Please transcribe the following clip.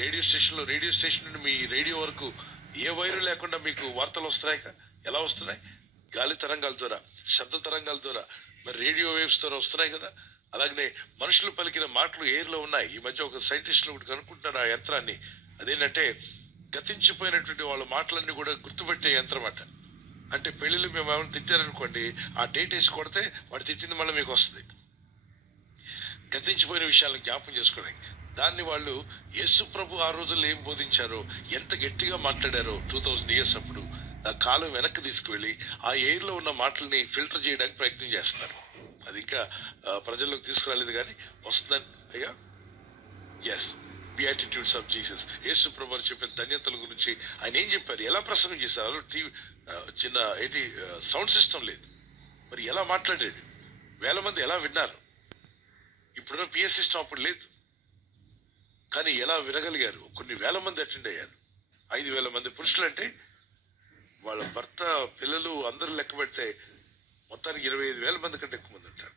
Radio station నుండి మీ radio వరకు ఏ wire లేకుండా మీకు వార్తలు వస్తున్నాయి. ఎలా వస్తున్నాయి? గాలి తరంగాల ద్వారా, శబ్ద తరంగాల ద్వారా, మరి రేడియో వేవ్స్ ద్వారా వస్తున్నాయి కదా. అలాగనే మనుషులు పలికిన మాటలు ఎయిర్ లో ఉన్నాయి. ఈ మధ్య ఒక సైంటిస్టులు ఒకటి కనుక్కుంటున్నారు ఆ యంత్రాన్ని. అదేంటంటే గతించిపోయినటువంటి వాళ్ళ మాటలన్నీ కూడా గుర్తుపెట్టే యంత్రం అట. అంటే పెళ్లిళ్ళు మేము ఏమైనా తిట్టారనుకోండి, ఆ డేట్ వేసి కొడితే వాడు తిట్టింది మళ్ళీ మీకు వస్తుంది. గతించిపోయిన విషయాలను జ్ఞాపకం చేసుకోవడానికి దాన్ని వాళ్ళు యేసు ప్రభు ఆ రోజుల్లో ఏం బోధించారో, ఎంత గట్టిగా మాట్లాడారో 2000 ఇయర్స్ అప్పుడు, ఆ కాలం వెనక్కి తీసుకువెళ్ళి ఆ ఎయిర్ లో ఉన్న మాటల్ని ఫిల్టర్ చేయడానికి ప్రయత్నం చేస్తారు. అది ఇంకా ప్రజల్లోకి తీసుకురాలేదు కానీ వస్తుందని. అయ్యా, ఎస్, బియాటిట్యూడ్స్ ఆఫ్ జీసస్. యేసు ప్రభు వారు చెప్పిన ధన్యతల గురించి ఆయన ఏం చెప్పారు, ఎలా ప్రసంగం చేశారు. టీవీ చిన్న సౌండ్ సిస్టమ్ లేదు, మరి ఎలా మాట్లాడాడు, వేల మంది ఎలా విన్నారు. ఇప్పుడున్న పిఎస్ సిస్టమ్ అప్పుడు లేదు, కానీ ఎలా వినగలిగారు. కొన్ని వేల మంది అటెండ్ అయ్యారు. 5,000 మంది పురుషులు అంటే వాళ్ళ భర్త, పిల్లలు అందరూ లెక్క పెడితే మొత్తానికి 25,000 మంది కంటే ఎక్కువ మంది ఉంటారు.